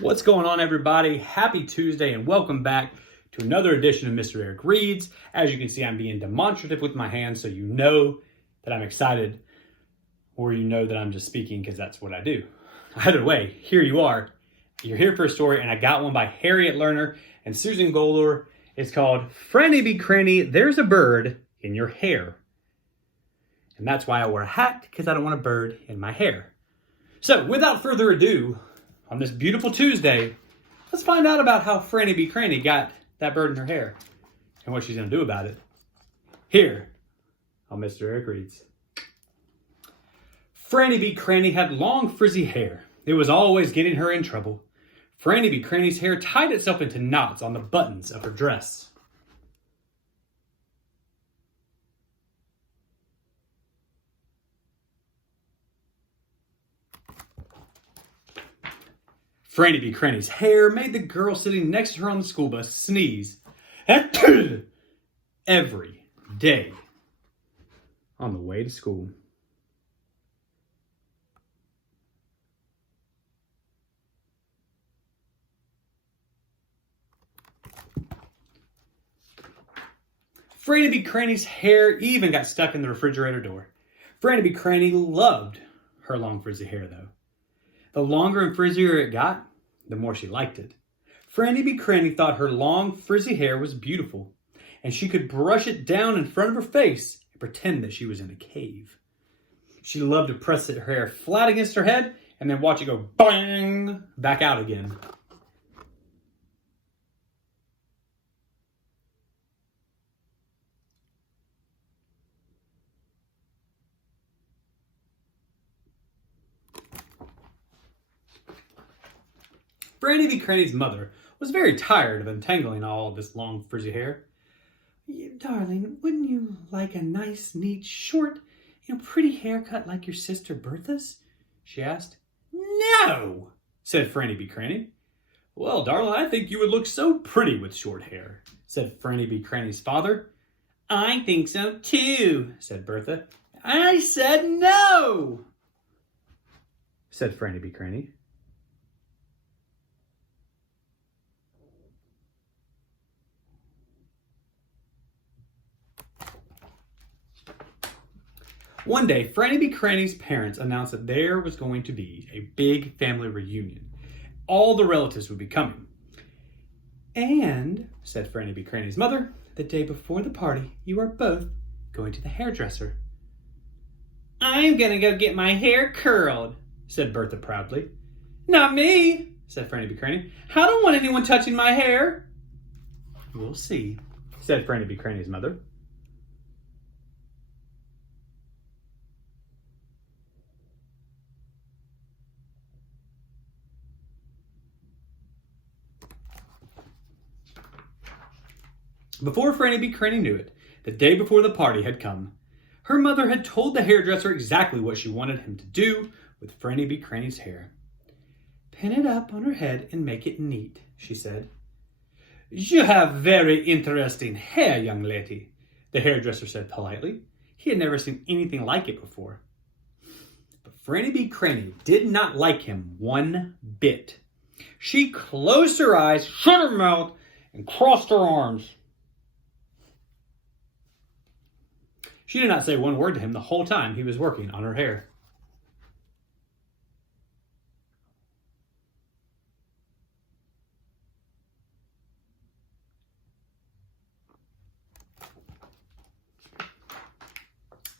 What's going on, everybody? Happy Tuesday and welcome back to another edition of Mr. Eric Reads. As you can see, I'm being demonstrative with my hands so you know that I'm excited, or you know that I'm just speaking because that's what I do. Either way, here you are. You're here for a story, and I got one by Harriet, Lerner, and Susan Goldhor. It's called Franny be Kranny, There's a Bird in Your Hair. And that's why I wear a hat, because I don't want a bird in my hair. So, without further ado, on this beautiful Tuesday, let's find out about how Franny be Kranny got that bird in her hair and what she's going to do about it. Here on Mr. Eric Reads. Franny be Kranny had long frizzy hair. It was always getting her in trouble. Franny be Kranny's hair tied itself into knots on the buttons of her dress. Franny be Kranny's hair made the girl sitting next to her on the school bus sneeze every day on the way to school. Franny be Kranny's hair even got stuck in the refrigerator door. Franny be Kranny loved her long frizzy hair, though. The longer and frizzier it got, the more she liked it. Franny be Kranny thought her long frizzy hair was beautiful, and she could brush it down in front of her face and pretend that she was in a cave. She loved to press her hair flat against her head and then watch it go bang back out again. Franny be Kranny's mother was very tired of untangling all this long frizzy hair. "Darling, wouldn't you like a nice, neat, short, pretty haircut like your sister Bertha's?" she asked. "No," said Franny be Kranny. "Well, darling, I think you would look so pretty with short hair," said Franny be Kranny's father. "I think so too," said Bertha. "I said no," said Franny be Kranny. One day, Franny be Kranny's parents announced that there was going to be a big family reunion. All the relatives would be coming. "And," said Franny be Kranny's mother, "the day before the party, you are both going to the hairdresser." "I'm going to go get my hair curled," said Bertha proudly. "Not me," said Franny be Kranny. "I don't want anyone touching my hair." "We'll see," said Franny be Kranny's mother. Before Franny be Kranny knew it, the day before the party had come. Her mother had told the hairdresser exactly what she wanted him to do with Franny be Kranny's hair. "Pin it up on her head and make it neat," she said. "You have very interesting hair, young lady," the hairdresser said politely. He had never seen anything like it before. But Franny be Kranny did not like him one bit. She closed her eyes, shut her mouth, and crossed her arms. She did not say one word to him the whole time he was working on her hair.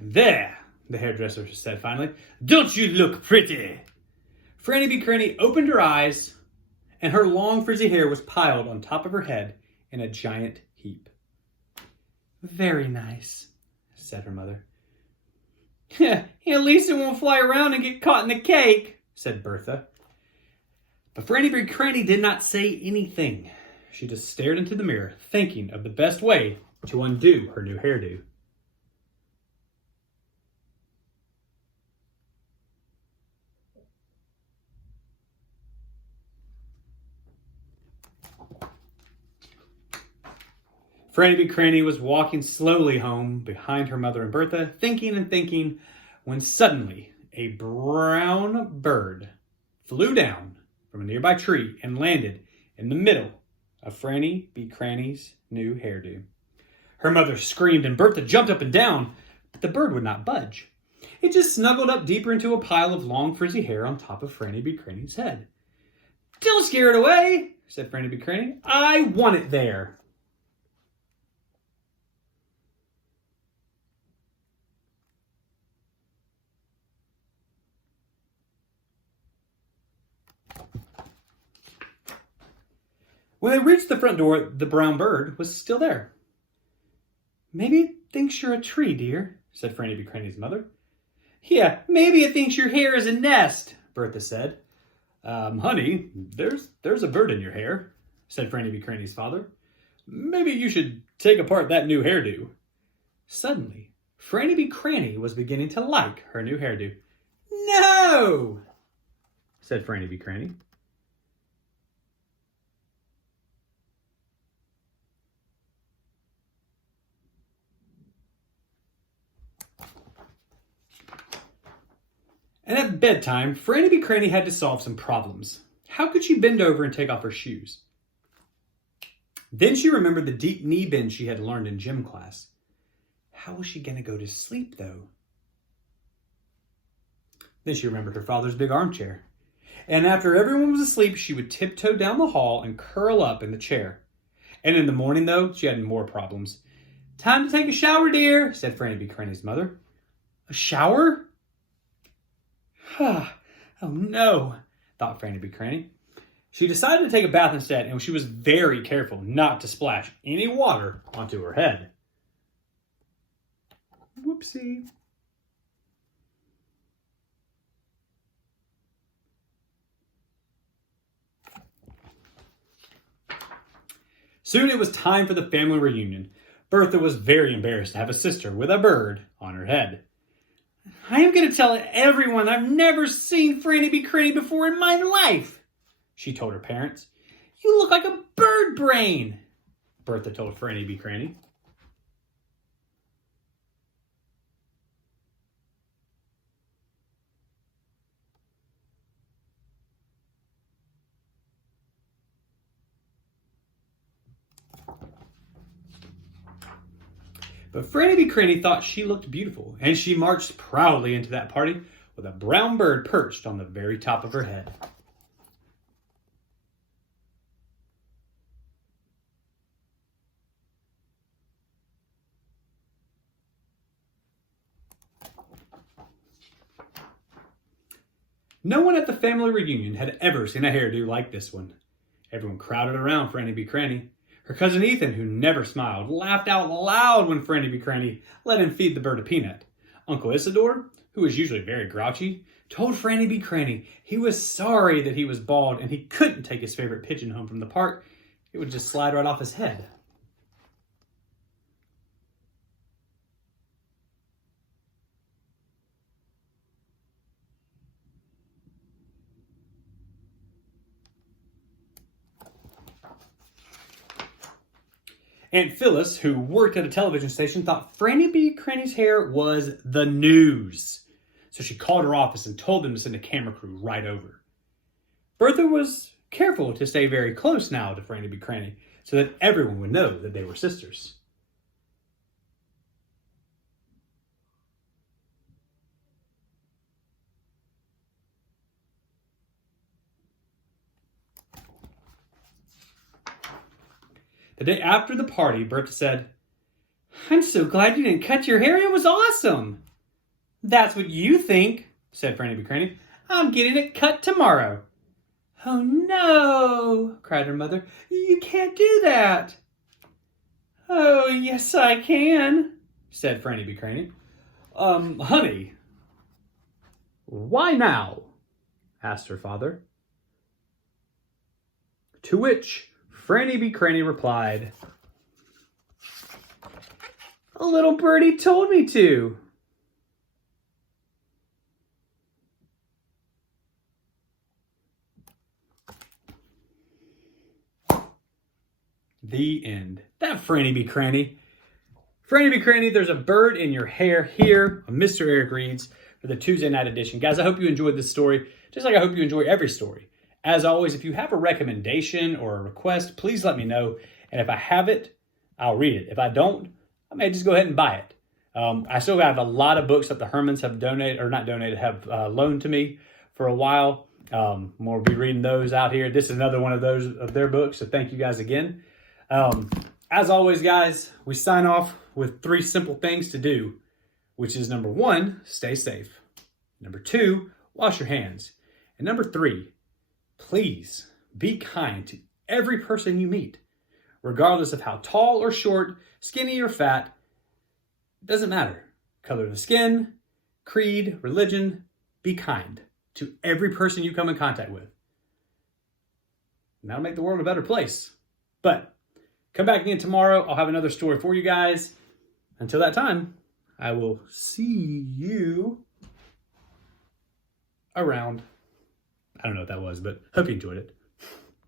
"There," the hairdresser said finally. "Don't you look pretty?" Franny be Kranny opened her eyes, and her long frizzy hair was piled on top of her head in a giant heap. "Very nice," said her mother. "At least it won't fly around and get caught in the cake," said Bertha. But Franny be Kranny did not say anything. She just stared into the mirror, thinking of the best way to undo her new hairdo. Franny be Kranny was walking slowly home behind her mother and Bertha, thinking and thinking, when suddenly a brown bird flew down from a nearby tree and landed in the middle of Franny B. Kranny's new hairdo. Her mother screamed and Bertha jumped up and down, but the bird would not budge. It just snuggled up deeper into a pile of long frizzy hair on top of Franny B. Kranny's head. "Don't scare it away," said Franny B. Kranny. "I want it there." When they reached the front door, the brown bird was still there. "Maybe it thinks you're a tree, dear," said Franny B. Kranny's mother. "Yeah, maybe it thinks your hair is a nest," Bertha said. Honey, there's a bird in your hair," said Franny B. Kranny's father. "Maybe you should take apart that new hairdo." Suddenly, Franny B. Kranny was beginning to like her new hairdo. "No!" said Franny B. Kranny. And at bedtime, Franny B. Kranny had to solve some problems. How could she bend over and take off her shoes? Then she remembered the deep knee bend she had learned in gym class. How was she going to go to sleep, though? Then she remembered her father's big armchair. And after everyone was asleep, she would tiptoe down the hall and curl up in the chair. And in the morning, though, she had more problems. "Time to take a shower, dear," said Franny B. Kranny's mother. "A shower?" "Oh no," thought Franny B. Kranny. She decided to take a bath instead, and she was very careful not to splash any water onto her head. Whoopsie. Soon it was time for the family reunion. Bertha was very embarrassed to have a sister with a bird on her head. "I am going to tell everyone I've never seen Franny B. Kranny before in my life," she told her parents. "You look like a bird brain," Bertha told Franny B. Kranny. But Franny B. Kranny thought she looked beautiful, and she marched proudly into that party with a brown bird perched on the very top of her head. No one at the family reunion had ever seen a hairdo like this one. Everyone crowded around Franny B. Kranny. Her cousin Ethan, who never smiled, laughed out loud when Franny B. Kranny let him feed the bird a peanut. Uncle Isidore, who was usually very grouchy, told Franny B. Kranny he was sorry that he was bald and he couldn't take his favorite pigeon home from the park. It would just slide right off his head. Aunt Phyllis, who worked at a television station, thought Franny B. Kranny's hair was the news. So she called her office and told them to send a camera crew right over. Bertha was careful to stay very close now to Franny B. Kranny so that everyone would know that they were sisters. The day after the party, Bertha said, "I'm so glad you didn't cut your hair. It was awesome." "That's what you think," said Franny B. Kranny. "I'm getting it cut tomorrow." "Oh no," cried her mother. "You can't do that." "Oh, yes I can," said Franny B. Kranny. Honey, why now?" asked her father. To which Franny B. Kranny replied, "A little birdie told me to." The end. That Franny B. Kranny. Franny B. Kranny, there's a bird in your hair here on Mr. Eric Reads for the Tuesday night edition. Guys, I hope you enjoyed this story, just like I hope you enjoy every story. As always, if you have a recommendation or a request, please let me know. And if I have it, I'll read it. If I don't, I may just go ahead and buy it. I still have a lot of books that the Hermans have donated, or not donated, have loaned to me for a while. We'll be reading those out here. This is another one of those of their books, so thank you guys again. As always, guys, we sign off with 3 simple things to do, which is number 1, stay safe. Number 2, wash your hands. And number 3, please be kind to every person you meet, regardless of how tall or short, skinny or fat. It doesn't matter. Color of the skin, creed, religion, be kind to every person you come in contact with. And that'll make the world a better place. But come back again tomorrow. I'll have another story for you guys. Until that time, I will see you around. I don't know what that was, but hope you enjoyed it.